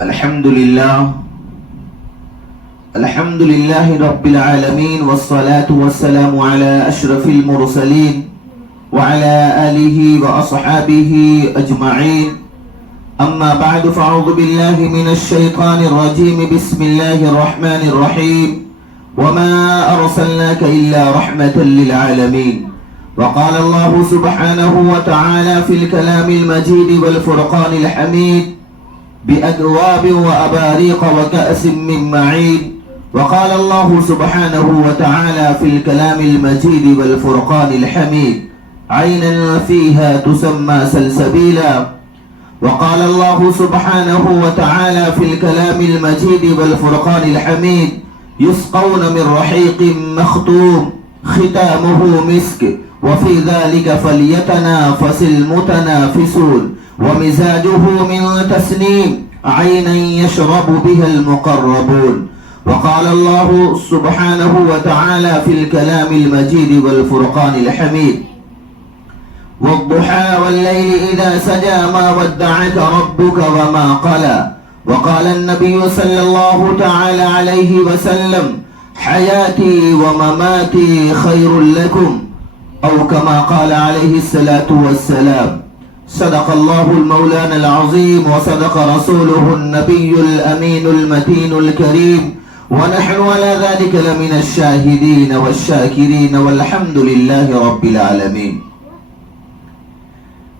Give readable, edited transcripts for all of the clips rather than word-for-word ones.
الحمد لله رب العالمين والصلاة والسلام على أشرف المرسلين وعلى آله وأصحابه أجمعين. أما بعد فأعوذ بالله من الشيطان الرجيم. بسم الله الرحمن الرحيم. وما أرسلناك إلا رحمة للعالمين. وقال الله سبحانه وتعالى في الكلام المجيد والفرقان الحميد بأكواب وأباريق وكأس من معين. وقال الله سبحانه وتعالى في الكلام المجيد والفرقان الحميد عينا فيها تسمى سلسبيلا. وقال الله سبحانه وتعالى في الكلام المجيد والفرقان الحميد يسقون من رحيق مختوم ختامه مسك وفي ذلك فليتنافس المتنافسون ومزاجه من تسنيم عينا يشرب بها المقربون. وقال الله سبحانه وتعالى في الكلام المجيد والفرقان الحميد والضحى والليل إذا سجى ما ودعك ربك وما قلى. وقال النبي صلى الله تعالى عليه وسلم حياتي ومماتي خير لكم أو كما قال عليه الصلاة والسلام. صدق الله المولانا العظيم وصدق رسوله النبي الأمين المتين الكريم ونحن على ذلك لمن الشاهدين والشاكرين والحمد لله رب العالمين.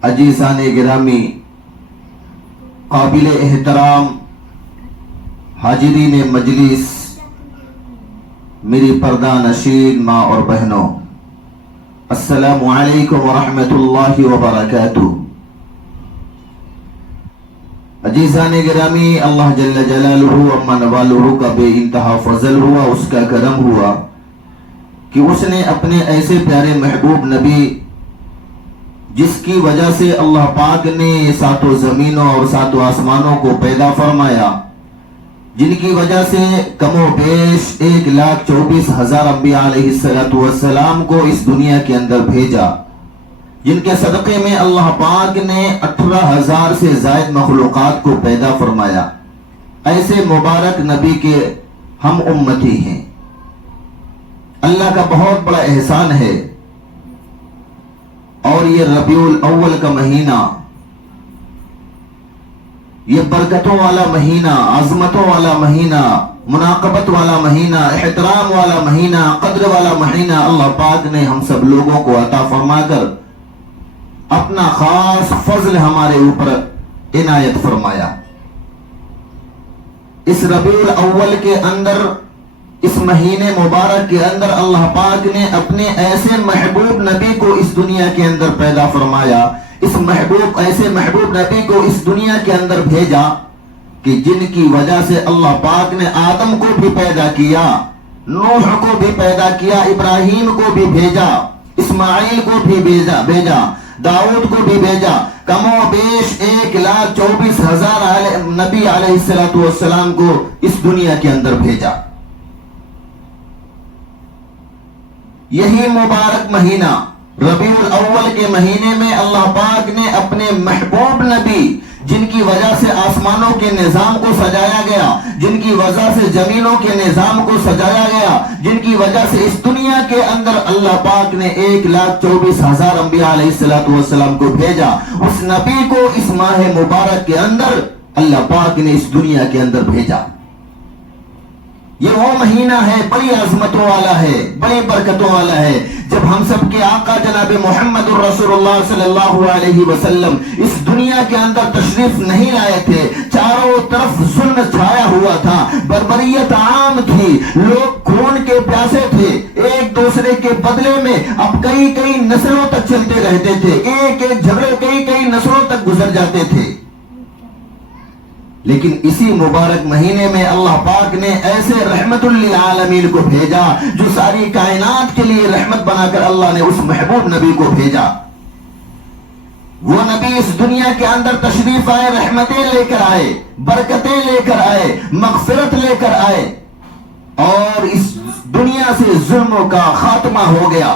عزیزان گرامی، قابل احترام حاضرین مجلس، میری پردہ نشین ماں اور بہنوں، السلام علیکم ورحمۃ اللہ وبرکاتہ. عزیزان گرامی، اللہ جل جلالہ اما نوالہ کا بے انتہا فضل ہوا، اس کا کرم ہوا کہ اس نے اپنے ایسے پیارے محبوب نبی جس کی وجہ سے اللہ پاک نے ساتوں زمینوں اور ساتوں آسمانوں کو پیدا فرمایا، جن کی وجہ سے کم و بیش 1,24,000 انبیاء علیہ السلام کو اس دنیا کے اندر بھیجا، جن کے صدقے میں اللہ پاک نے 18,000 سے زائد مخلوقات کو پیدا فرمایا. ایسے مبارک نبی کے ہم امتی ہیں. اللہ کا بہت بڑا احسان ہے. اور یہ ربیع الاول کا مہینہ، یہ برکتوں والا مہینہ، عظمتوں والا مہینہ، مناقبت والا مہینہ، احترام والا مہینہ، قدر والا مہینہ اللہ پاک نے ہم سب لوگوں کو عطا فرما کر اپنا خاص فضل ہمارے اوپر عنایت فرمایا. اس ربیع الاول کے اندر، اس مہینے مبارک کے اندر اللہ پاک نے اپنے ایسے محبوب نبی کو اس دنیا کے اندر پیدا فرمایا، ایسے محبوب نبی کو اس دنیا کے اندر بھیجا کہ جن کی وجہ سے اللہ پاک نے آدم کو بھی پیدا کیا، نوح کو بھی پیدا کیا، ابراہیم کو بھی بھیجا، اسماعیل کو بھی بھیجا، داؤد کو بھی بھیجا. کم و بیش 1,24,000 نبی علیہ السلام کو اس دنیا کے اندر بھیجا. یہی مبارک مہینہ ربیع الاول کے مہینے میں اللہ پاک نے اپنے محبوب نبی جن کی وجہ سے آسمانوں کے نظام کو سجایا گیا، جن کی وجہ سے زمینوں کے نظام کو سجایا گیا، جن کی وجہ سے اس دنیا کے اندر اللہ پاک نے 1,24,000 انبیاء علیہ السلام کو بھیجا. اس نبی کو اس ماہ مبارک کے اندر اللہ پاک نے اس دنیا کے اندر بھیجا. یہ وہ مہینہ ہے، بڑی عظمتوں والا ہے، بڑی برکتوں والا ہے، جب ہم سب کے آقا جناب محمد الرسول اللہ صلی اللہ علیہ وسلم اس دنیا کے اندر تشریف نہیں لائے تھے. چاروں طرف ظلم چھایا ہوا تھا، بربریت عام تھی، لوگ خون کے پیاسے تھے، ایک دوسرے کے بدلے میں اب کئی نسلوں تک چلتے رہتے تھے، ایک جھگڑے کئی نسلوں تک گزر جاتے تھے. لیکن اسی مبارک مہینے میں اللہ پاک نے ایسے رحمت للعالمین کو بھیجا جو ساری کائنات کے لیے رحمت بنا کر اللہ نے اس محبوب نبی کو بھیجا. وہ نبی اس دنیا کے اندر تشریف آئے، رحمتیں لے کر آئے، برکتیں لے کر آئے، مغفرت لے کر آئے، اور اس دنیا سے ظلموں کا خاتمہ ہو گیا.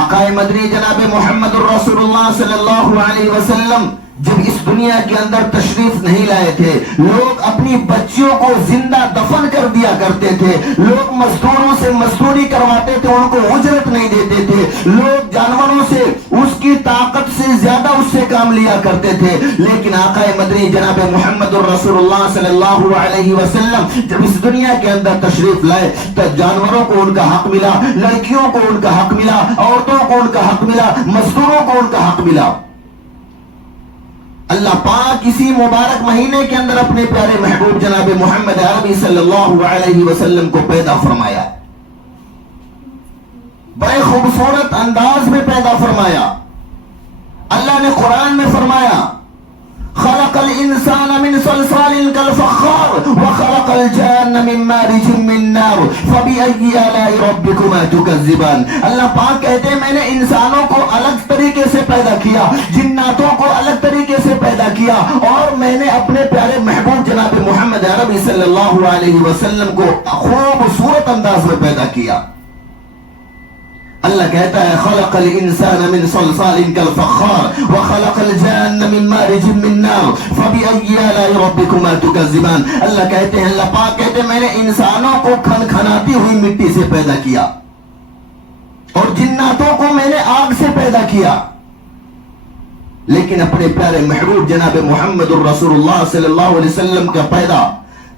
آقا مدنی جناب محمد الرسول اللہ صلی اللہ علیہ وسلم جب اس دنیا کے اندر تشریف نہیں لائے تھے، لوگ اپنی بچیوں کو زندہ دفن کر دیا کرتے تھے، لوگ مزدوروں سے مزدوری کرواتے تھے، ان کو اجرت نہیں دیتے تھے، لوگ جانوروں سے اس کی طاقت سے زیادہ اس سے کام لیا کرتے تھے۔ لیکن آقا مدنی جناب محمد الرسول اللہ صلی اللہ علیہ وسلم جب اس دنیا کے اندر تشریف لائے تو جانوروں کو ان کا حق ملا، لڑکیوں کو ان کا حق ملا، عورتوں کو ان کا حق ملا، مزدوروں کو ان کا حق ملا۔ اللہ پاک اسی مبارک مہینے کے اندر اپنے پیارے محبوب جناب محمد عربی صلی اللہ علیہ وسلم کو پیدا فرمایا، بڑے خوبصورت انداز میں پیدا فرمایا۔ اللہ نے قرآن میں فرمایا خلق الانسان من صلصال كالفخار وخلق الجان من مارج من نار فبأي آلاء ربكما تكذبان۔ اللہ پاک کہتے ہیں میں نے انسانوں کو الگ طریقے سے پیدا کیا، جناتوں کو الگ طریقے سے پیدا کیا، اور میں نے اپنے پیارے محبوب جناب محمد عربی صلی اللہ علیہ وسلم کو خوبصورت انداز میں پیدا کیا۔ اللہ کہتا ہے خلق الانسان من صلصال كالفخار وخلق الجان من مارج من نار فبأي آلاء ربكما تكذبان۔ اللہ کہتے ہیں، اللہ پاک کہتے ہیں میں نے انسانوں کو کھنکھناتی ہوئی مٹی سے پیدا کیا اور جناتوں کو میں نے آگ سے پیدا کیا، لیکن اپنے پیارے محبوب جناب محمد الرسول اللہ صلی اللہ علیہ وسلم کا پیدا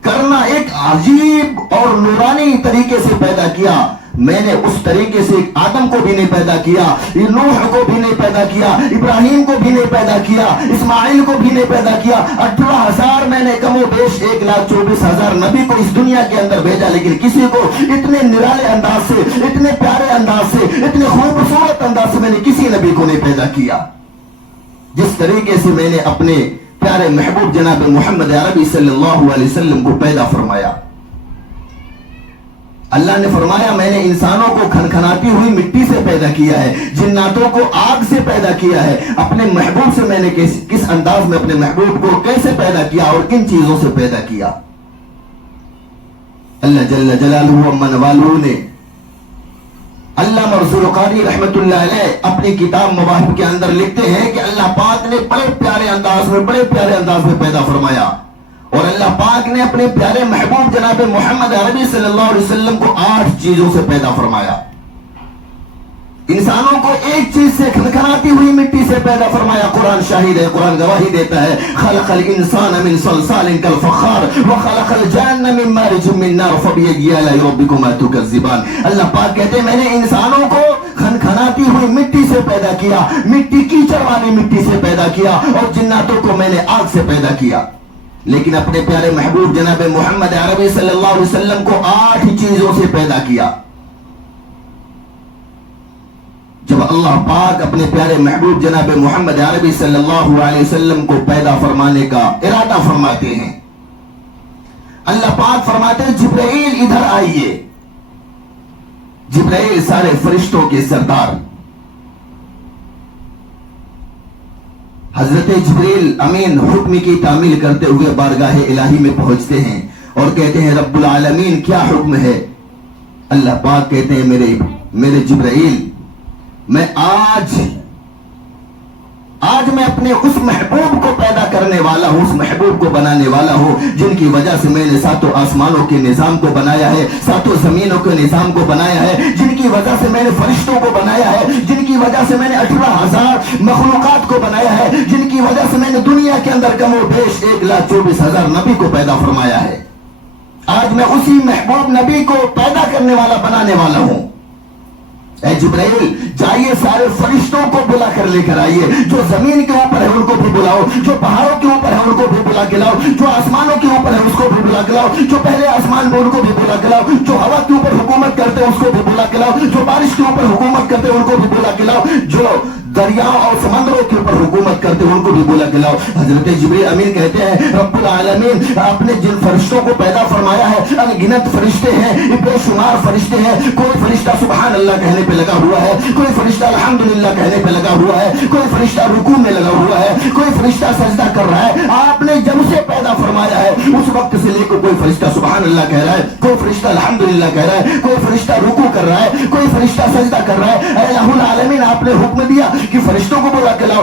کرنا ایک عجیب اور نورانی طریقے سے پیدا کیا۔ میں نے اس طریقے سے آدم کو بھی نہیں پیدا کیا، نوح کو بھی نہیں پیدا کیا، ابراہیم کو بھی نہیں پیدا کیا، اسماعیل کو بھی نہیں پیدا کیا۔ 18,000 میں نے کم و بیش 1,24,000 نبی کو اس دنیا کے اندر بھیجا، لیکن کسی کو اتنے نرالے انداز سے، اتنے پیارے انداز سے، اتنے خوبصورت انداز سے میں نے کسی نبی کو نہیں پیدا کیا جس طریقے سے میں نے اپنے پیارے محبوب جناب محمد عربی صلی اللہ علیہ وسلم کو پیدا فرمایا۔ اللہ نے فرمایا میں نے انسانوں کو کھنکھناتی ہوئی مٹی سے پیدا کیا ہے، جناتوں کو آگ سے پیدا کیا ہے۔ اپنے محبوب سے میں نے کس انداز میں اپنے محبوب کو کیسے پیدا کیا اور کن چیزوں سے پیدا کیا۔ اللہ جل جلالہ ومن والہ نے علامہ رسول قاری رحمت اللہ علیہ اپنی کتاب مواہب کے اندر لکھتے ہیں کہ اللہ پاک نے بڑے پیارے انداز میں پیدا فرمایا، اور اللہ پاک نے اپنے پیارے محبوب جناب محمد عربی صلی اللہ علیہ وسلم کو 8 چیزوں سے پیدا فرمایا۔ انسانوں کو ایک چیز سے کھنکھناتی ہوئی مٹی سے پیدا فرمایا۔ قرآن شاہد ہے، قرآن گواہی دیتا ہے خلق الانسان من صلصال كالفخار وخلق الجان من مارج من نار فبأي آلاء ربكما تكذبان۔ اللہ پاک کہتے ہیں میں نے انسانوں کو کھنکھناتی ہوئی مٹی سے پیدا کیا، مٹی کیچڑ والی مٹی سے پیدا کیا، اور جناتوں کو میں نے آگ سے پیدا کیا۔ لیکن اپنے پیارے محبوب جناب محمد عربی صلی اللہ علیہ وسلم کو 8 چیزوں سے پیدا کیا۔ جب اللہ پاک اپنے پیارے محبوب جناب محمد عربی صلی اللہ علیہ وسلم کو پیدا فرمانے کا ارادہ فرماتے ہیں، اللہ پاک فرماتے ہیں جبرائیل ادھر آئیے۔ جبرائیل سارے فرشتوں کے سردار، حضرت جبریل امین حکم کی تعمیل کرتے ہوئے بارگاہ الہی میں پہنچتے ہیں اور کہتے ہیں رب العالمین کیا حکم ہے؟ اللہ پاک کہتے ہیں میرے جبرائیل میں آج میں اپنے اس محبوب کو پیدا کرنے والا ہوں، اس محبوب کو بنانے والا ہوں جن کی وجہ سے میں نے 7 آسمانوں کے نظام کو بنایا ہے، 7 زمینوں کے نظام کو بنایا ہے، جن کی وجہ سے میں نے فرشتوں کو بنایا ہے، جن کی وجہ سے میں نے 18,000 مخلوقات کو بنایا ہے، جن کی وجہ سے میں نے دنیا کے اندر کم و بیش 1,24,000 نبی کو پیدا فرمایا ہے۔ آج میں اسی محبوب نبی کو پیدا کرنے والا بنانے والا ہوں۔ اے جبرائیل جائیے سارے فرشتوں کو بلا کر لے کر آئیے، جو زمین کے اوپر ہے ان کو بھی بلاؤ، جو پہاڑوں کے اوپر ہے ان کو بھی بلا کے لاؤ، جو آسمانوں کے اوپر ہے اس کو بھی بلا کے لاؤ، جو پہلے آسمان پہ ان کو بھی بلا کے لاؤ، جو ہوا کے اوپر حکومت کرتے ہیں اس کو بھی بلا کے لاؤ، جو بارش کے اوپر حکومت کرتے ہیں ان کو بھی بلا کے لاؤ، جو دریاؤں اور سمندروں کے اوپر حکومت کرتے ہیں ان کو بھی بلا کے لاؤ۔ حضرت جبریل امین کہتے ہیں رب العالمین آپ نے جن فرشتوں کو پیدا فرمایا ہے انگنت فرشتے ہیں، بے شمار فرشتے ہیں، کوئی فرشتہ سبحان اللہ کہنے پہ لگا ہوا ہے، کوئی فرشتہ الحمدللہ کہنے پہ لگا ہوا ہے، کوئی فرشتہ رکوع میں لگا ہوا ہے، کوئی فرشتہ سجدہ کر رہا ہے۔ آپ نے جب سے پیدا فرمایا ہے اس وقت سے لے کر کوئی فرشتہ سبحان اللہ کہہ رہا ہے، کوئی فرشتہ الحمدللہ کہہ رہا ہے، کوئی فرشتہ رکوع کر رہا ہے، کوئی فرشتہ سجدہ کر رہا ہے۔ اے الہ العالمین آپ نے حکم دیا کہ فرشتوں کو بلا کے لاؤ۔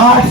8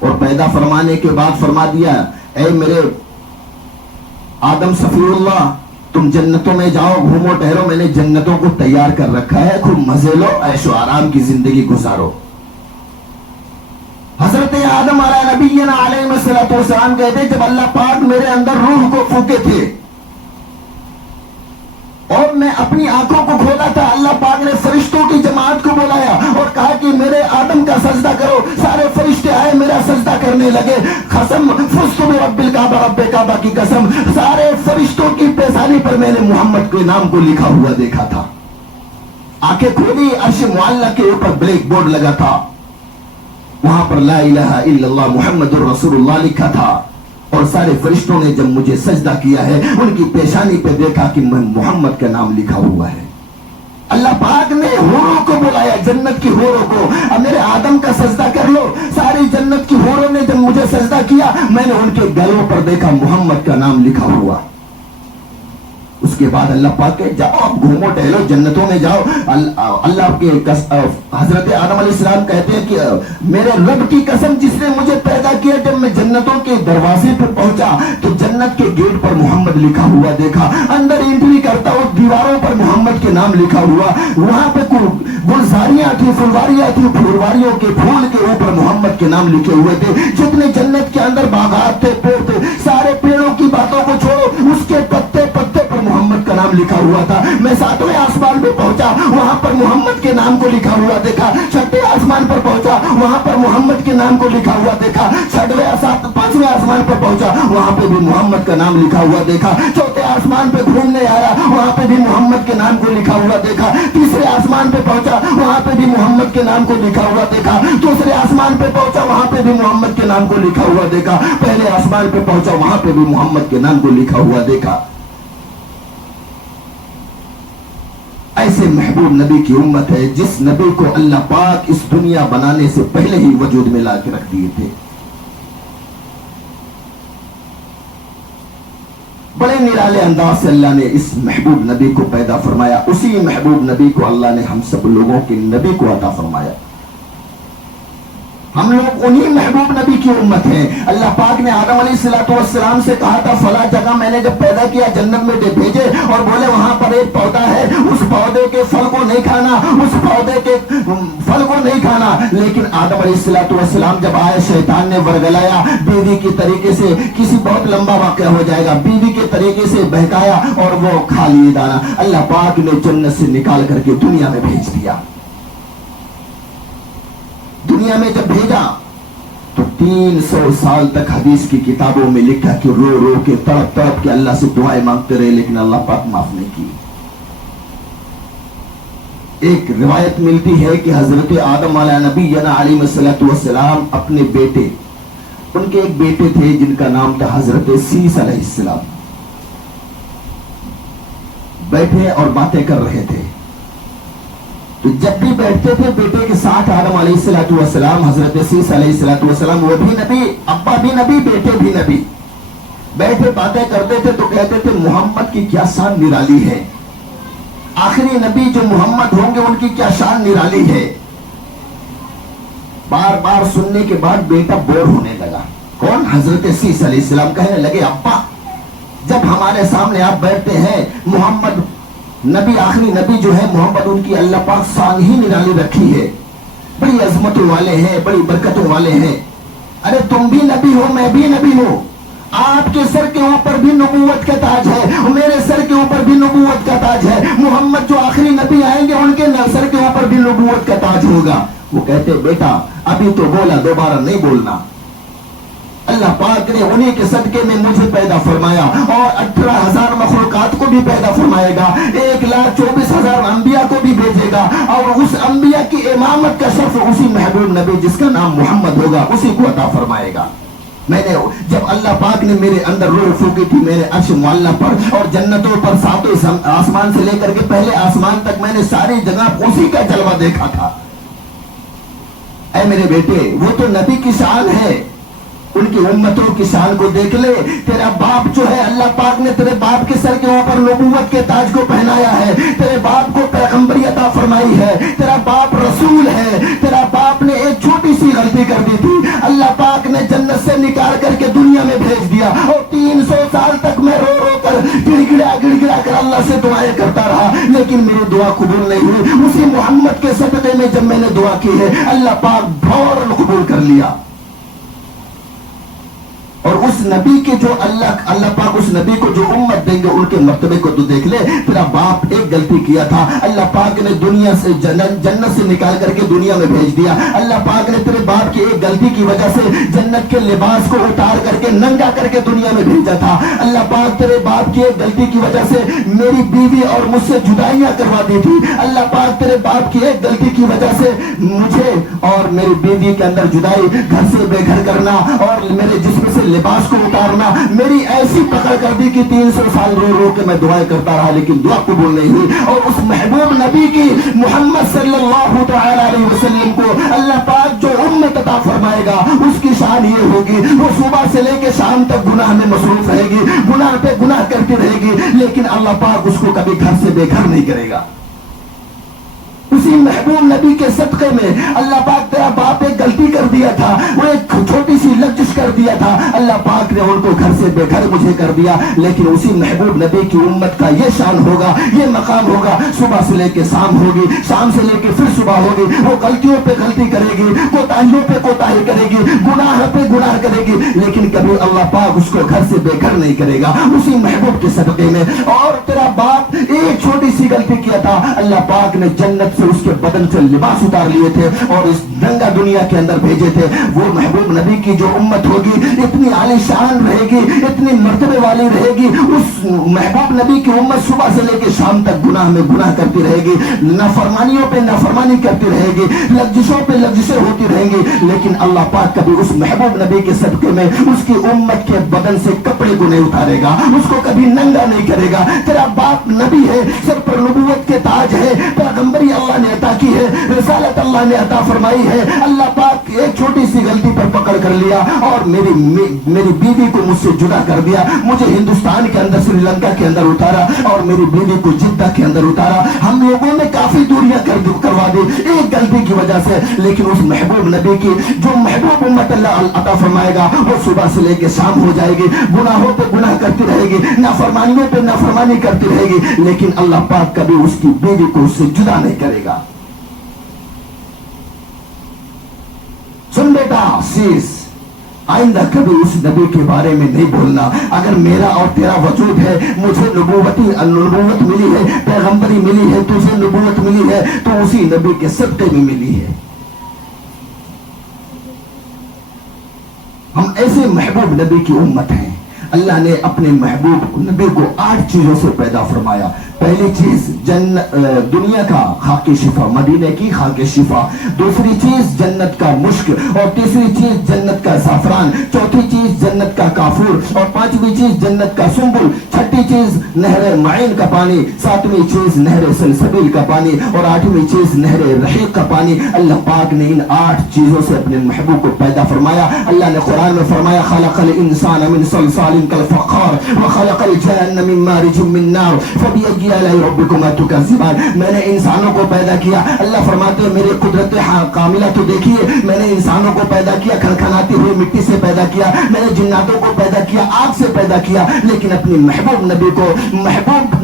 اور پیدا فرمانے کے بعد فرما دیا اے میرے آدم صفی اللہ تم جنتوں میں جاؤ گھومو ٹہرو میں نے جنتوں کو تیار کر رکھا ہے خوب مزے لو عیش و آرام کی زندگی گزارو. حضرت آدم علیہ نبینا علیہ السلام کہتے جب اللہ پاک میرے اندر روح کو پھونکے تھے اور میں اپنی آنکھوں کو کھولا تھا اللہ پاک نے فرشتوں کی جماعت کو بلایا اور کہا کہ میرے آدم کا سجدہ کرو. سارے فرشتے آئے میرا سجدہ کرنے لگے. قسم فزت برب الکعبہ رب کعبہ کی قسم سارے فرشتوں کی پیشانی پر میں نے محمد کے نام کو لکھا ہوا دیکھا تھا. آنکھیں کھولی عرش معلّہ کے اوپر بلیک بورڈ لگا تھا وہاں پر لا الہ الا اللہ محمد الرسول اللہ لکھا تھا اور سارے فرشتوں نے جب مجھے سجدہ کیا ہے ان کی پیشانی پہ دیکھا کہ میں محمد کا نام لکھا ہوا ہے. اللہ پاک نے حوروں کو بلایا جنت کی حوروں کو اب میرے آدم کا سجدہ کر لو. ساری جنت کی حوروں نے جب مجھے سجدہ کیا میں نے ان کے گلوں پر دیکھا محمد کا نام لکھا ہوا. اس کے بعد اللہ پاک کہ جاؤ آپ گھومو ٹہلو جنتوں میں جاؤ. اللہ کے حضرت آدم علیہ السلام کہتے ہیں کہ میرے رب کی قسم جس نے مجھے پیدا کیا جب میں جنتوں کے دروازے پر پہنچا تو جنت کے گیٹ پر محمد لکھا ہوا دیکھا. اندر انٹری کرتا ہوں دیواروں پر محمد کے نام لکھا ہوا. وہاں پہ گلزاریاں تھی پھلواریاں تھی پھلواریوں کے پھول کے اوپر محمد کے نام لکھے ہوئے تھے. جتنے جنت کے اندر باغات تھے پیڑ تھے سارے پیڑوں کی باتوں کو چھوڑو اس کے پتے پتے پر محمد کا نام لکھا ہوا تھا. میں 7ویں آسمان پہ پہنچا وہاں پر محمد کے نام کو لکھا ہوا دیکھا. 6ٹھے آسمان پر پہنچا وہاں پر محمد کے نام کو لکھا ہوا دیکھا. 5ویں آسمان پر پہنچا وہاں پہ بھی محمد کا نام لکھا ہوا دیکھا. 4تھے آسمان پہ گھومنے آیا وہاں پہ بھی محمد کے نام کو لکھا ہوا دیکھا. 3رے آسمان پہ پہنچا وہاں پہ بھی محمد کے نام کو لکھا ہوا دیکھا. 2رے آسمان پہ پہنچا وہاں پہ بھی محمد کے نام کو لکھا ہوا دیکھا. پہلے آسمان پہ پہنچا وہاں پہ بھی محمد کے نام کو لکھا ہوا دیکھا. ایسے محبوب نبی کی امت ہے جس نبی کو اللہ پاک اس دنیا بنانے سے پہلے ہی وجود میں لا کے رکھ دیے تھے. بڑے نرالے انداز سے اللہ نے اس محبوب نبی کو پیدا فرمایا. اسی محبوب نبی کو اللہ نے ہم سب لوگوں کے نبی کو عطا فرمایا. ہم لوگ انہی محبوب نبی کی امت ہیں. اللہ پاک نے آدم علیہ السلام سے کہا تھا فلاں جگہ میں نے جب پیدا کیا جنت میں بھیجے اور بولے وہاں پر ایک پودا ہے اس پودے کے پھل کو نہیں کھانا اس پودے کے پھل کو نہیں کھانا. لیکن آدم علیہ السلام جب آئے شیطان نے ورگلایا بیوی کی طریقے سے کسی بہت لمبا واقعہ ہو جائے گا بیوی کے طریقے سے بہکایا اور وہ کھا لیے دانا. اللہ پاک نے جنت سے نکال کر کے دنیا میں بھیج دیا. دنیا میں جب بھیجا تو 300 سال تک حدیث کی کتابوں میں لکھا کہ رو رو کے تڑپ تڑپ کے اللہ سے دعائیں مانگتے رہے لیکن اللہ پاک معاف نہیں کی. ایک روایت ملتی ہے کہ حضرت آدم علیہ نبینا علیہ السلام اپنے بیٹے ان کے ایک بیٹے تھے جن کا نام تھا حضرت سیس علیہ السلام بیٹھے اور باتیں کر رہے تھے. تو جب بھی بیٹھتے تھے بیٹے کے ساتھ آدم علیہ السلام حضرت سیس علیہ السلام وہ بھی نبی ابا بھی نبی بیٹے بھی نبی بیٹھے باتیں کرتے تھے تو کہتے تھے محمد کی کیا شان نرالی ہے. آخری نبی جو محمد ہوں گے ان کی کیا شان نرالی ہے. بار بار سننے کے بعد بیٹا بور ہونے لگا. کون؟ حضرت سیس علیہ السلام. کہنے لگے ابا جب ہمارے سامنے آپ بیٹھتے ہیں محمد نبی آخری نبی جو ہے محمد ان کی اللہ پاک شان ہی نرالی رکھی ہے بڑی عظمتوں والے ہیں بڑی برکتوں والے ہیں. ارے تم بھی نبی ہو میں بھی نبی ہوں. آپ کے سر کے اوپر بھی نبوت کا تاج ہے میرے سر کے اوپر بھی نبوت کا تاج ہے. محمد جو آخری نبی آئیں گے ان کے سر کے اوپر بھی نبوت کا تاج ہوگا. وہ کہتے بیٹا ابھی تو بولا دوبارہ نہیں بولنا. اللہ پاک نے انہی کے صدقے میں مجھے پیدا فرمایا اور 18,000 مخلوقات کو بھی پیدا فرمائے گا. 1,24,000 انبیاء کو بھی بھیجے گا اور اس انبیاء کی امامت کا شرف اسی محبوب نبی جس کا نام محمد ہوگا اسی کو عطا فرمائے گا. میں نے جب اللہ پاک نے میرے اندر روح پھونکی تھی میرے عرش معلّہ پر اور جنتوں پر 7 آسمان سے لے کر کے پہلے آسمان تک میں نے ساری جگہ اسی کا جلوہ دیکھا تھا. اے میرے بیٹے وہ تو نبی کی شان ہے ان کی امتوں کی شان کو دیکھ لے. تیرا باپ جو ہے اللہ پاک نے تیرے باپ کے سر کے اوپر نبوت کے تاج کو پہنایا ہے. تیرے باپ کو پیغمبری عطا فرمائی ہے. تیرا باپ رسول ہے. تیرا باپ نے ایک چھوٹی سی غلطی کر دی تھی اللہ پاک نے جنت سے نکال کر کے دنیا میں بھیج دیا اور 300 سال تک میں رو رو کر گڑ گڑا کر اللہ سے دعائیں کرتا رہا لیکن میری دعا قبول نہیں ہوئی. اسی محمد کے صدقے میں جب میں نے دعا کی ہے اللہ پاک فوراً قبول کر لیا. اور اس نبی کے جو اللہ پاک اس نبی کو جو امت دیں گے ان کے مرتبے کو تو دیکھ لے. تیرا باپ ایک غلطی کیا تھا, اللہ پاک نے دنیا سے جنت سے نکال کر کے دنیا میں بھیج دیا. اللہ پاک نے تیرے باپ کی ایک غلطی کی وجہ سے جنت کے لباس کو اتار کر کے ننگا کر کے دنیا میں بھیجا تھا. اللہ پاک تیرے باپ کی ایک غلطی کی وجہ سے میری بیوی اور مجھ سے جدائیاں کروا دی تھی. اللہ پاک تیرے باپ کی ایک غلطی کی وجہ سے مجھے اور میری بیوی کے اندر جدائی, گھر سے بے گھر کرنا اور میرے جسم سے لباس کو اتارنا, میری ایسی پکڑ کر دی کہ 300 سال رو رو کے میں دعائیں کرتا رہا لیکن دعا قبول نہیں ہوئی. اور اس محبوب نبی کی محمد صلی اللہ تعالی علیہ وسلم کو اللہ پاک جو امت عطا فرمائے گا اس کی شان یہ ہوگی وہ صبح سے لے کے شام تک گناہ میں مصروف رہے گی, گناہ پہ گناہ کرتی رہے گی لیکن اللہ پاک اس کو کبھی گھر سے بے گھر نہیں کرے گا. اسی محبوب نبی کے صدقے میں اللہ پاک تیرا باپ ایک غلطی کر دیا تھا, وہ ایک چھوٹی سی لغزش کر دیا تھا, اللہ پاک نے ان کو گھر سے بے گھر مجھے کر دیا. لیکن اسی محبوب نبی کی امت کا یہ شان ہوگا, یہ مقام ہوگا, صبح سے لے کے شام ہوگی, شام سے لے کے پھر صبح ہوگی, وہ غلطیوں پہ غلطی کرے گی, کوتاہیوں پہ کوتاہی کرے گی, گناہ پہ گناہ کرے گی لیکن کبھی اللہ پاک اس کو گھر سے بے گھر نہیں کرے گا اسی محبوب کے صدقے میں. اور تیرا باپ ایک چھوٹی سی غلطی کیا تھا, اللہ پاک نے جنت سے اس کے بدن سے لباس اتار لیے تھے اور اس ننگا دنیا کے اندر بھیجے تھے. وہ محبوب نبی کی جو امت ہوگی اتنی عالی شان رہے گی, اتنی مرتبے والی رہے گی. اس محبوب نبی کی امت صبح سے لے کے شام تک گناہ میں گناہ کرتی رہے گی, نافرمانیوں پہ نافرمانی کرتی رہے گی, لغزشوں پہ لغزشیں ہوتی رہیں گی لیکن اللہ پاک کبھی اس محبوب نبی کے صدقے میں اس کی امت کے بدن سے کپڑے کو نہیں اتارے گا, اس کو کبھی ننگا نہیں کرے گا. تیرا باپ نبی ہے, سر پر نبوت کے تاج ہے, پیغمبری اللہ نے عطا کی ہے, رسالت اللہ نے عطا فرمائی ہے. اللہ پاک ایک چھوٹی سی غلطی پر پکڑ کر لیا اور میری بیوی کو مجھ سے جدا کر دیا, مجھے ہندوستان کے اندر سری لنکا کے اندر اتارا اور میری بیوی کو جدہ کے اندر اتارا. ہم لوگوں نے کافی دوریاں کروا دی ایک غلطی کی وجہ سے, لیکن اس محبوب نبی کی جو محبوب امت اللہ عطا فرمائے گا وہ صبح سے لے کے شام ہو جائے گی, گناہوں پہ گناہ کرتی رہے گی, نافرمانیوں پہ نافرمانی کرتی رہے گی لیکن اللہ پاک کبھی اس کی بیوی کو اس سے جدا نہیں کرے گا. سن بیٹا سیز, آئندہ کبھی اس نبی کے بارے میں نہیں بولنا. اگر میرا اور تیرا وجود ہے, مجھے نبوت ملی ہے, پیغمبری ملی ہے, تجھے نبوت ملی ہے تو اسی نبی کے صدقے میں ملی ہے. ہم ایسے محبوب نبی کی امت ہیں. اللہ نے اپنے محبوب نبی کو 8 چیزوں سے پیدا فرمایا. پہلی چیز دنیا کا خاک شفا, مدینے کی خاک شفا. دوسری چیز جنت کا مشک, اور تیسری چیز جنت کا زعفران. چوتھی چیز جنت کا کافور, اور پانچویں چیز جنت کا سنبل. چھٹی چیز نہر معین کا پانی. ساتویں چیز نہر سلسبیل کا پانی, اور آٹھویں چیز نہر رحیق کا پانی. اللہ پاک نے ان 8 چیزوں سے اپنے محبوب کو پیدا فرمایا. اللہ نے قرآن میں فرمایا خلق الانسان من صلصال كالفخار وخلق الجن من مارج من نار فبأي آلاء ربكما تكذبان. میں نے انسانوں کو پیدا کیا, اللہ فرماتے ہیں میری قدرت کاملہ تو دیکھیے, میں نے انسانوں کو پیدا کیا کھنکھناتی ہوئی مٹی سے پیدا کیا, میں نے جناتوں کو پیدا کیا آگ سے پیدا کیا, لیکن اپنے محبوب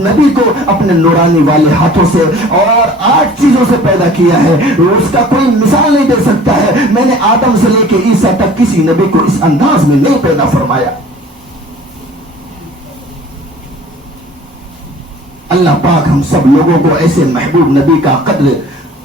نبی کو اپنے نورانی والے ہاتھوں سے اور 8 چیزوں سے پیدا کیا ہے. اس کا کوئی مثال نہیں دے سکتا ہے. میں نے آدم سے لے کے عیسیٰ تک کسی نبی کو اس انداز میں نہیں پیدا فرمایا. اللہ پاک ہم سب لوگوں کو ایسے محبوب نبی کا قدر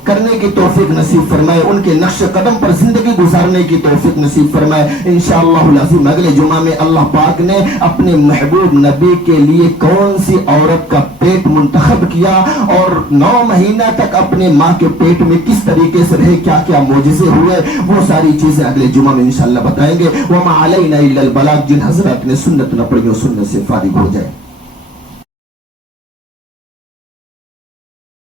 کرنے کی توفیق نصیب فرمائے, ان کے نقش قدم پر زندگی گزارنے کی توفیق نصیب فرمائے. انشاءاللہ العظیم اگلے جمعہ میں اللہ پاک نے اپنے محبوب نبی کے لیے کون سی عورت کا پیٹ منتخب کیا اور 9 مہینہ تک اپنے ماں کے پیٹ میں کس طریقے سے رہے, کیا کیا معجزے ہوئے, وہ ساری چیزیں اگلے جمعہ میں انشاءاللہ بتائیں گے. وما علینا الا البلاغ. جن حضرات نے سنت نہ پڑھی سنت سے فارغ ہو جائے.